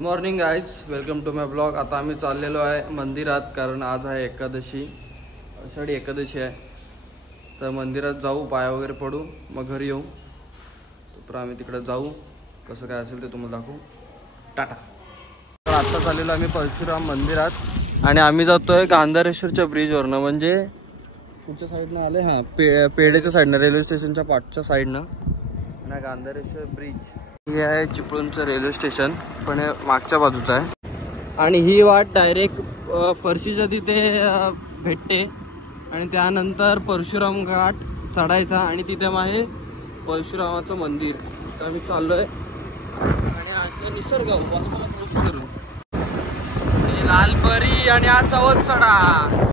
Good morning guys, welcome to my blog. आता आम्ही चाललेलो आहे मंदिरात, कारण आज आहे एकादशी, आषाढी एकादशी आहे। तर मंदिरात जाऊ, पाया वगैरे पडू, मग घरी येऊ। तर आम्ही तिकडे जाऊ, कसं काय असेल ते तुम्हाला दाखवू। टाटा। तर आता चाललेलो आम्ही परशुराम मंदिरात आणि आम्ही जातोय गांधारेश्वरच्या ब्रिजवरनं, म्हणजे पुढच्या साईडनं आले। हां, पेढेच्या साईडनं, रेल्वे स्टेशनच्या पाठच्या साईडनं आणि गांधारेश्वर ब्रिज हे आहे। चिपळूणचं रेल्वे स्टेशन पण हे मागच्या बाजूचं आहे आणि ही वाट डायरेक्ट परशीच्या तिथे भेटते आणि त्यानंतर परशुराम घाट चढायचा आणि तिथे आहे परशुरामाचं मंदिर। तर आम्ही चाललोय आणि आज निसर्ग वाचमाला खूप सुरू लालपरी आणि हा सवत चढा।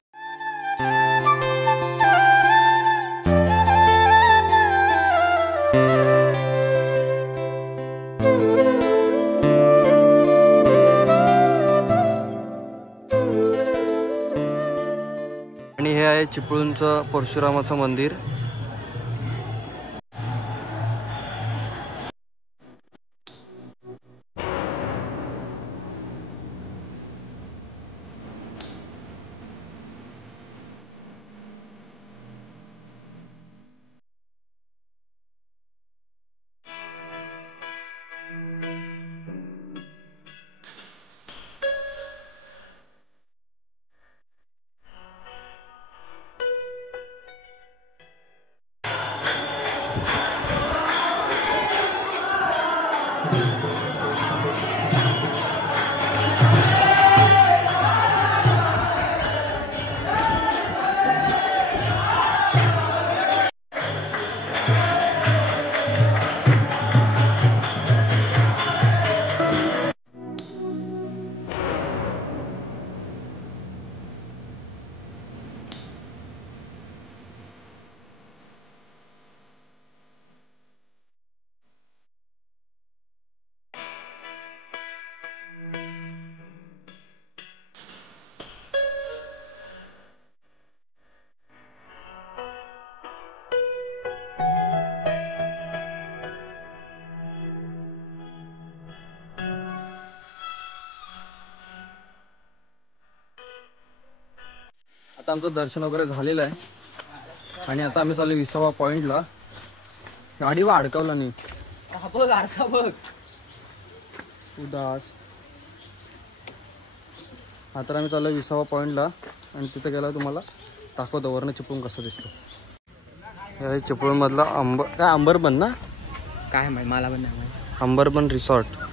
आणि हे आहे चिपळूणचं परशुरामाचं मंदिर। आता आमचं दर्शन वगैरे झालेलं आहे आणि आता आम्ही चालू 20वा पॉइंटला। गाडीवर अडकवला नाही, बघ उदास। आता आम्ही चालू 20वा पॉइंटला आणि तिथे गेला तुम्हाला दाखवतो वरनं चिपळूण कसं दिसतो। हे चिपळूण मधला काय अंबरबन ना, काय माहिती मला पण नाही माहिती। अंबरबन रिसॉर्ट।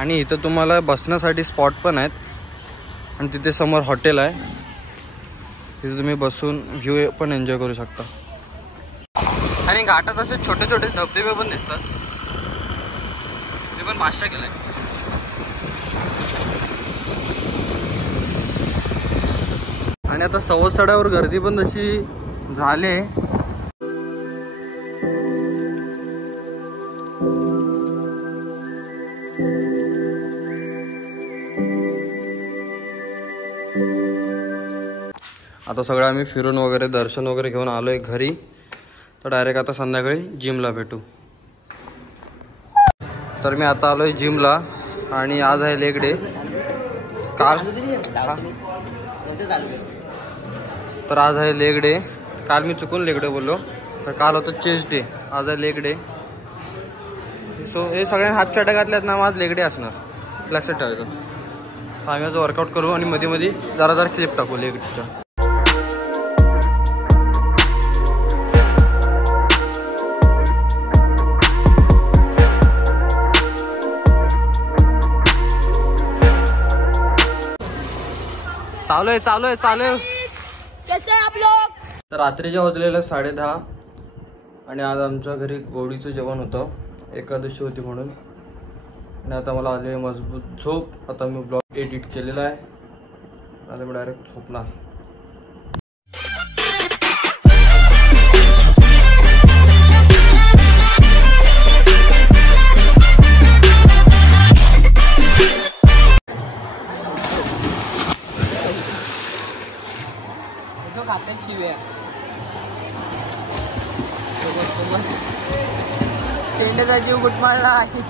आणि इथं तुम्हाला बसण्यासाठी स्पॉट पण आहेत आणि तिथे समोर हॉटेल आहे, तिथे तुम्ही बसून व्ह्यू पण एन्जॉय करू शकता। आणि घाटात असे छोटे छोटे धबधबे पण दिसतात, ते पण माशा केलाय। आणि आता सवत्सड्यावर गर्दी पण तशी झाली। आता सगळं आम्ही फिरून वगैरे दर्शन वगैरे घेऊन आलोय घरी। तर डायरेक्ट आता संध्याकाळी जिमला भेटू। तर मी आता आलोय जिमला आणि आज आहे लेग डे। काल तर आज आहे लेग डे, काल मी चुकून लेग डे बोललो, तर काल होतं चेस्ट डे, आज आहे लेग डे। सो हे सगळ्यांनी हात चटा घातल्यात ना, आज लेग डे असणार, लक्षात ठेवायचं। आम्ही आज वर्कआउट करू आणि मध्ये मध्ये जरा जरा क्लिप टाकू लेग डेच्या। चालू आहे कैसे आप लोग? तर रात्रीच्या वाजलेलं 10:30 आणि आज आमच्या घरी गोडीचं जेवण होतं, एकादशी होती म्हणून। आणि आता मला आली आहे मजबूत झोप. आता मी ब्लॉग एडिट केलेला आहे. आता मी डायरेक्ट झोपणार. खात्यात शिव्या शेंड्याचा जीव गुटमाळला आहे.